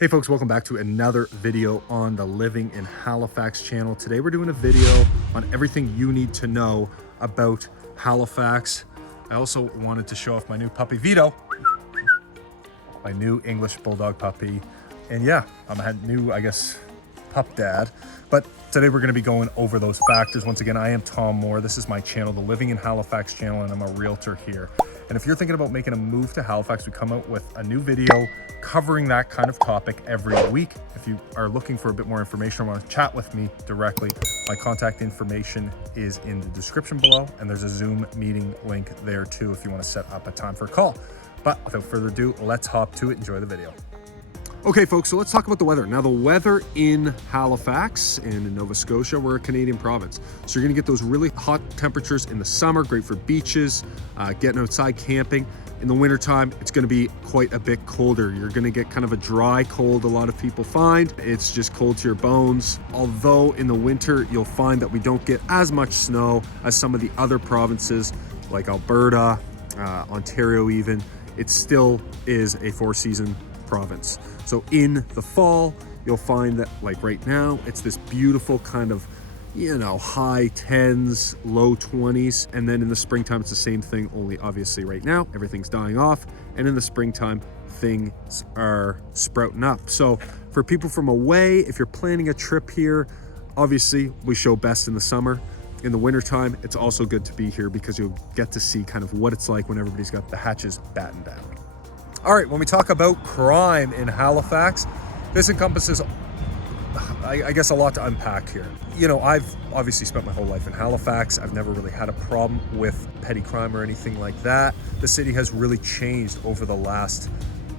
Hey folks, welcome back to another video on the Living in Halifax channel. Today we're doing a video on everything you need to know about Halifax. I also wanted to show off my new puppy Vito, my new English Bulldog puppy. And yeah, I'm a new, pup dad. But today we're going to be going over those factors. Once again, I am Tom Moore. This is my channel, the Living in Halifax channel, and I'm a realtor here. And if you're thinking about making a move to Halifax, we come out with a new video covering that kind of topic every week. If you are looking for a bit more information or want to chat with me directly, my contact information is in the description below, and there's a Zoom meeting link there too if you want to set up a time for a call. But without further ado, let's hop to it. Enjoy the video. Okay, folks, so let's talk about the weather. Now, the weather in Halifax and in Nova Scotia, we're a Canadian province. So you're gonna get those really hot temperatures in the summer, great for beaches, getting outside camping. In the wintertime, it's gonna be quite a bit colder. You're gonna get kind of a dry cold, a lot of people find. It's just cold to your bones. Although in the winter, you'll find that we don't get as much snow as some of the other provinces like Alberta, Ontario even. It still is a four-season province. So in the fall, you'll find that like right now, it's this beautiful kind of, high 10s, low 20s. And then in the springtime, it's the same thing, only obviously right now, everything's dying off. And in the springtime, things are sprouting up. So for people from away, if you're planning a trip here, obviously we show best in the summer. In the wintertime, it's also good to be here because you'll get to see kind of what it's like when everybody's got the hatches battened down. All right, when we talk about crime in Halifax, this encompasses, I guess, a lot to unpack here. I've obviously spent my whole life in Halifax. I've never really had a problem with petty crime or anything like that. The city has really changed over the last,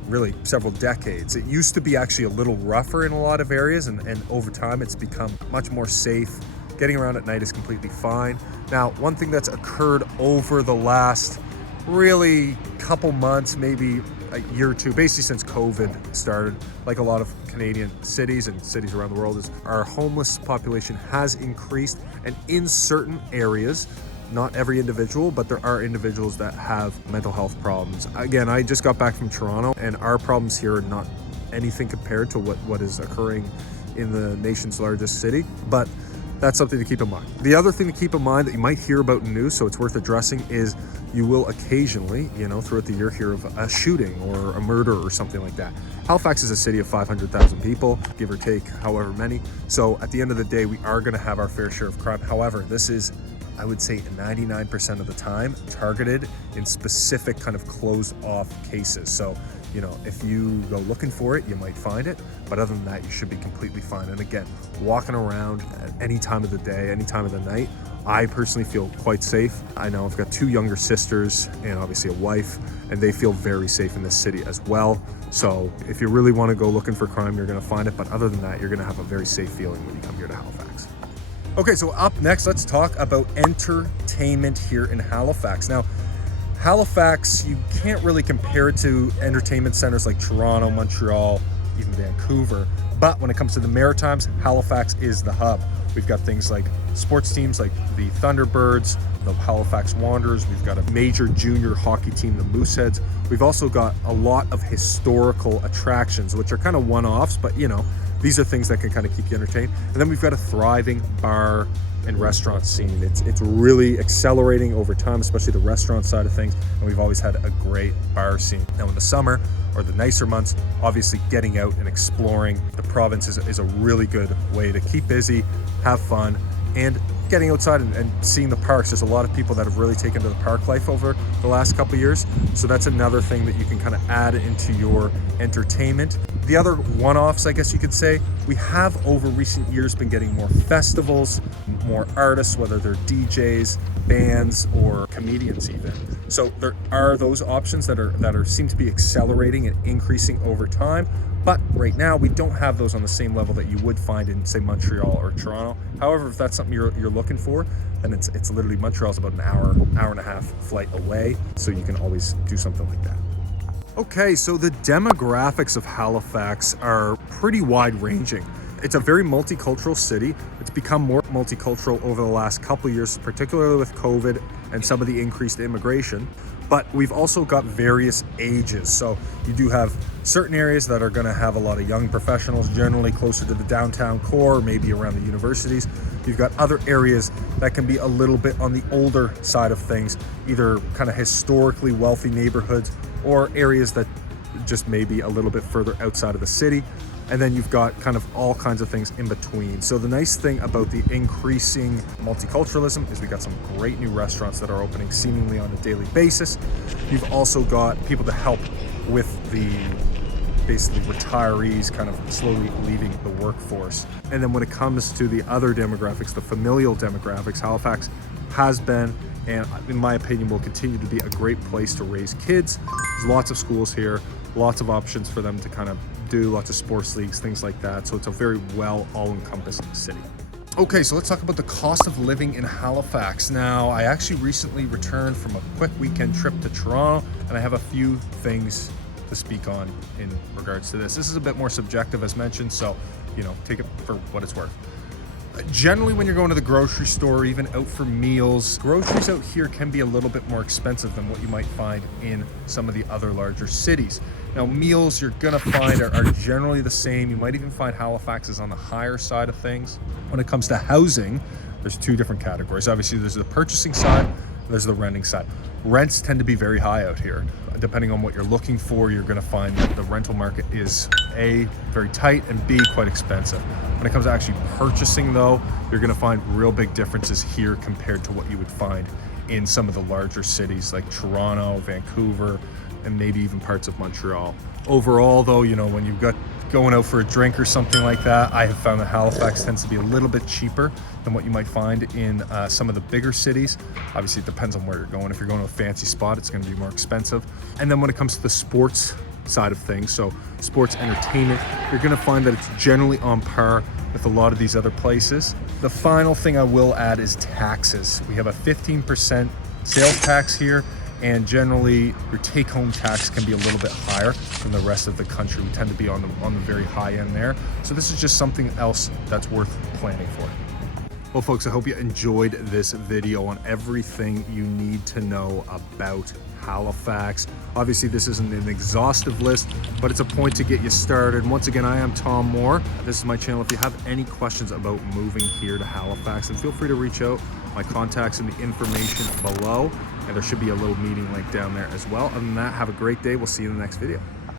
really, several decades. It used to be actually a little rougher in a lot of areas, and over time it's become much more safe. Getting around at night is completely fine. Now, one thing that's occurred over the last really couple months, maybe a year or two, basically since COVID started, like a lot of Canadian cities and cities around the world, is our homeless population has increased. And in certain areas, not every individual, but there are individuals that have mental health problems. Again, I just got back from Toronto, and our problems here are not anything compared to what is occurring in the nation's largest city. But that's something to keep in mind. The other thing to keep in mind that you might hear about in the news, so it's worth addressing, is you will occasionally, throughout the year, hear of a shooting or a murder or something like that. Halifax is a city of 500,000 people, give or take however many. So at the end of the day, we are going to have our fair share of crime. However, this is, I would say, 99% of the time targeted in specific kind of closed off cases. So, if you go looking for it, you might find it. But other than that, you should be completely fine. And again, walking around at any time of the day, any time of the night, I personally feel quite safe. I know I've got two younger sisters and obviously a wife, and they feel very safe in this city as well. So if you really want to go looking for crime, you're going to find it. But other than that, you're going to have a very safe feeling when you come here to Halifax. Okay, so up next, let's talk about entertainment here in Halifax. Now, Halifax, you can't really compare it to entertainment centers like Toronto, Montreal, even Vancouver. But when it comes to the Maritimes, Halifax is the hub. We've got things like sports teams like the Thunderbirds, the Halifax Wanderers. We've got a major junior hockey team, the Mooseheads. We've also got a lot of historical attractions, which are kind of one-offs, but these are things that can kind of keep you entertained. And then we've got a thriving bar and restaurant scene. It's really accelerating over time, especially the restaurant side of things. And we've always had a great bar scene. Now in the summer or the nicer months, obviously getting out and exploring the province is a really good way to keep busy, have fun, and getting outside and seeing the parks. There's a lot of people that have really taken to the park life over the last couple of years. So that's another thing that you can kind of add into your entertainment. The other one-offs, I guess you could say, we have over recent years been getting more festivals, more artists, whether they're DJs, bands, or comedians even. So there are those options that seem to be accelerating and increasing over time. But right now, we don't have those on the same level that you would find in, say, Montreal or Toronto. However, if that's something you're looking for, then it's literally, Montreal's about an hour and a half flight away. So you can always do something like that. Okay, so the demographics of Halifax are pretty wide-ranging. It's a very multicultural city. It's become more multicultural over the last couple of years, particularly with COVID and some of the increased immigration. But we've also got various ages. So you do have certain areas that are gonna have a lot of young professionals, generally closer to the downtown core, maybe around the universities. You've got other areas that can be a little bit on the older side of things, either kind of historically wealthy neighborhoods or areas that just maybe a little bit further outside of the city. And then you've got kind of all kinds of things in between. So the nice thing about the increasing multiculturalism is we got some great new restaurants that are opening seemingly on a daily basis. You've also got people to help with the basically retirees kind of slowly leaving the workforce. And then when it comes to the other demographics, the familial demographics, Halifax has been, and in my opinion, will continue to be a great place to raise kids. There's lots of schools here, lots of options for them to kind of do, lots of sports leagues, things like that. So it's a very well all-encompassing city. Okay, so let's talk about the cost of living in Halifax. Now, I actually recently returned from a quick weekend trip to Toronto, and I have a few things to speak on in regards to this. This is a bit more subjective as mentioned, so, you know, take it for what it's worth. Generally, when you're going to the grocery store, even out for meals, groceries out here can be a little bit more expensive than what you might find in some of the other larger cities. Now, meals you're gonna find are generally the same. You might even find Halifax is on the higher side of things. When it comes to housing, there's two different categories. Obviously, there's the purchasing side, there's the renting side. Rents tend to be very high out here. Depending on what you're looking for, you're gonna find that the rental market is A, very tight, and B, quite expensive. When it comes to actually purchasing though, you're gonna find real big differences here compared to what you would find in some of the larger cities like Toronto, Vancouver, and maybe even parts of Montreal. Overall though, you know, when you've got going out for a drink or something like that, I have found that Halifax tends to be a little bit cheaper than what you might find in some of the bigger cities. Obviously, it depends on where you're going. If you're going to a fancy spot, it's going to be more expensive. And then when it comes to the sports side of things, so sports entertainment, you're going to find that it's generally on par with a lot of these other places. The final thing I will add is taxes. We have a 15% sales tax here, and generally your take-home tax can be a little bit higher than the rest of the country. We tend to be on the very high end there. So this is just something else that's worth planning for. Well, folks, I hope you enjoyed this video on everything you need to know about Halifax. Obviously, this isn't an exhaustive list, but it's a point to get you started. And once again, I am Tom Moore. This is my channel. If you have any questions about moving here to Halifax, then feel free to reach out. My contacts and the information below, and there should be a little meeting link down there as well. Other than that, have a great day. We'll see you in the next video.